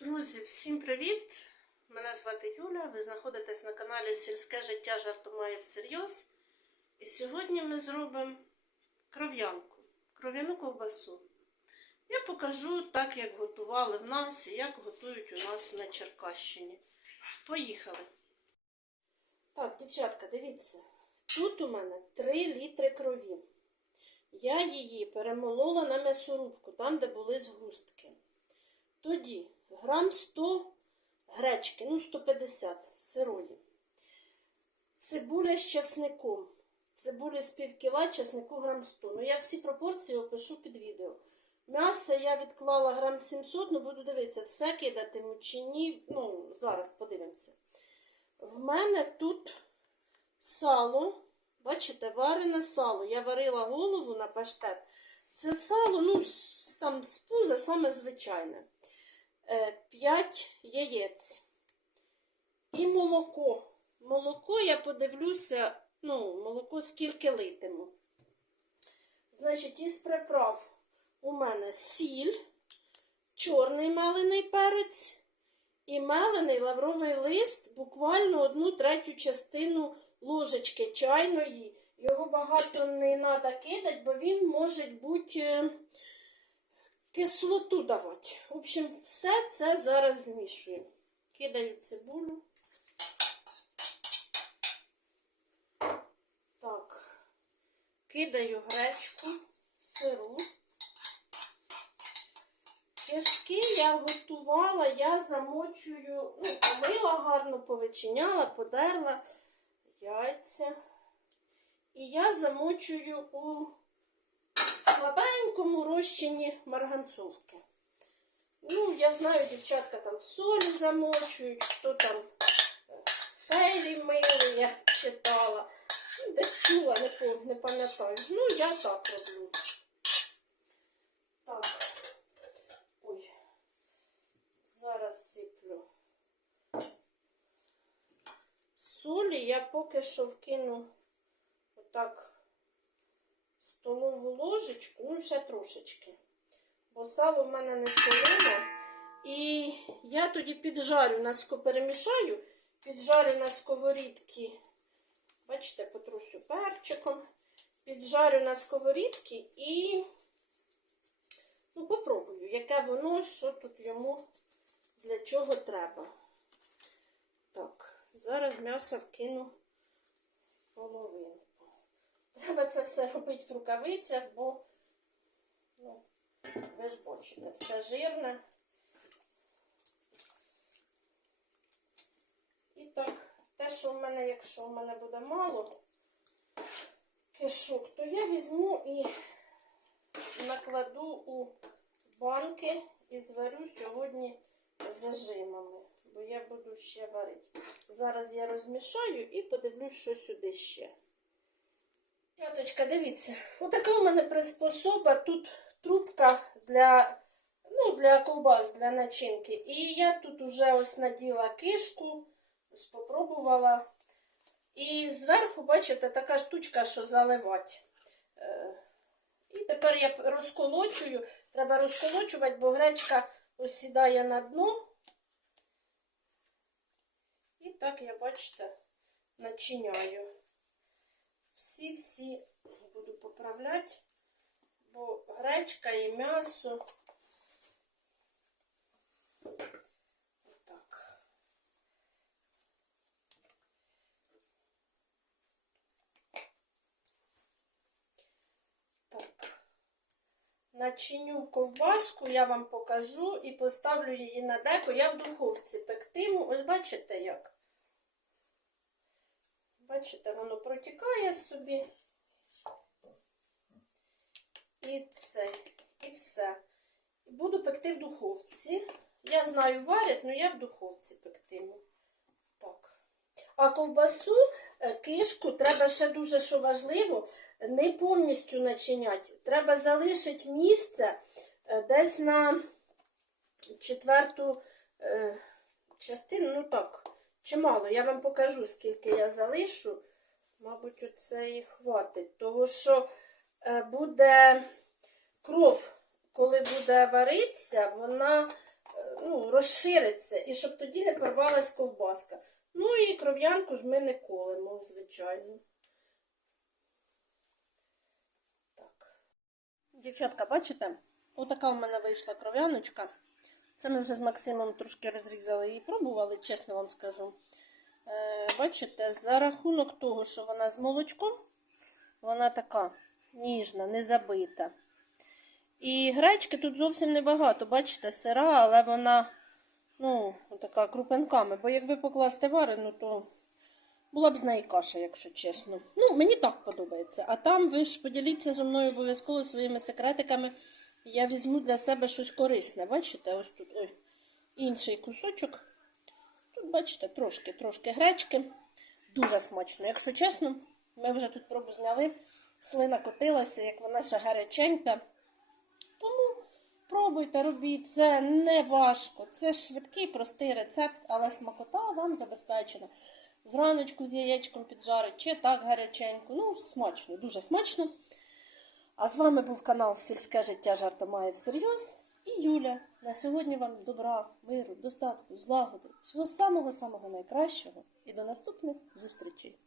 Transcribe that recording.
Друзі, всім привіт! Мене звати Юля. Ви знаходитесь на каналі Сільське життя жартомає всерйоз. І сьогодні ми зробимо кров'янку, кров'яну ковбасу. Я покажу так, як готували в нас і як готують у нас на Черкащині. Поїхали! Так, дівчатка, дивіться. Тут у мене 3 літри крові. Я її перемолола на м'ясорубку, там, де були згустки. Тоді грам 100 гречки, ну 150 сирої. Цибуля з часником. Цибуля з пів кіла, часнику грам 100. Ну я всі пропорції опишу під відео. М'ясо я відклала грам 700, ну буду дивитися, все кидатиму чи ні. Ну, зараз подивимося. В мене тут сало, бачите, варене сало. Я варила голову на паштет. Це сало, ну, там з пуза саме звичайне. 5 яєць. І молоко. Молоко я подивлюся, ну, молоко скільки литиму. Значить, із приправ у мене сіль, чорний мелений перець і мелений лавровий лист, буквально одну третю частину ложечки чайної. Його багато не треба кидати, бо він може бути е, кислоту давати. В общем, все це зараз змішую. Кидаю цибулю. Так, кидаю гречку, сиру. Кишки я готувала, я замочую, ну, помила гарно, повичиняла, подерла яйця. І я замочую у розчині марганцовки. Ну, я знаю, дівчатка там в солі замочують, хто там е, фейлі мили, я читала. Ну, Десь чула, не, не пам'ятаю. Ну, я так роблю. Так. Ой. Зараз сиплю. Солі я поки що вкину отак столову ложечку, ну ще трошечки. Бо сало в мене не солоне. І я тоді піджарю на ско перемішаю, піджарю на сковорідці. Бачите, потрусю перчиком. Піджарю на сковорідці і ну, попробую, яке воно, що тут йому для чого треба. Так, зараз м'ясо вкину половинку. Треба це все робити в рукавицях, бо, ну, ви ж бачите, все жирне. І так, те, що в мене, якщо в мене буде мало кишок, то я візьму і накладу у банки і зварю сьогодні зажимами, бо я буду ще варити. Зараз я розмішаю і подивлюсь, що сюди ще. Тяточка, дивіться, отака у мене приспособа. Тут трубка для, ну, для ковбас, для начинки. І я тут уже ось наділа кишку, ось попробувала. І зверху, бачите, така штучка, що заливати. Е, І тепер я розколочую. Треба розколочувати, бо гречка осідає на дно. І так я, бачите, начиняю. Всі-всі буду поправляти, бо гречка і м'ясо. Отак. Так. Начиню ковбаску, я вам покажу і поставлю її на деко. Я в духовці пектиму. Ось бачите як? Бачите, воно протікає собі. І це, і все. Буду пекти в духовці. Я знаю, варять, але я в духовці пектиму. Так. А ковбасу, е, кишку, треба ще дуже що важливо, не повністю начиняти. Треба залишити місце е, десь на четверту е, частину, ну так, чимало. Я вам покажу, скільки я залишу. Мабуть, оце і хватить. Того що е, буде кров, коли буде варитися, вона е, ну, розшириться і щоб тоді не порвалась ковбаска. Ну і кров'янку ж ми не колемо, звичайно. Так. Дівчатка, бачите? Отака в мене вийшла кров'яночка. Це ми вже з Максимом трошки розрізали і пробували, чесно вам скажу. Е, бачите, за рахунок того, що вона з молочком, вона така ніжна, не забита. І гречки тут зовсім небагато, бачите, сира, але вона, ну, така крупинками. Бо якби покласти варену, то була б з неї каша, якщо чесно. Ну, мені так подобається. А там ви ж поділіться зі мною обов'язково своїми секретиками. Я візьму для себе щось корисне. Бачите, ось тут ой, інший кусочок. Тут, бачите, трошки, трошки гречки. Дуже смачно. Якщо чесно, ми вже тут пробу зняли. Слина котилася, як вона ще гаряченька. Тому пробуйте, робіть. Це не важко. Це швидкий, простий рецепт, але смакота вам забезпечена. Зраночку з яєчком піджарить, чи так гаряченько. Ну, смачно, дуже смачно. А з вами був канал Сільське життя жартомає всерйоз і Юля. На сьогодні вам добра, миру, достатку, злагоди, всього самого-самого найкращого і до наступних зустрічей.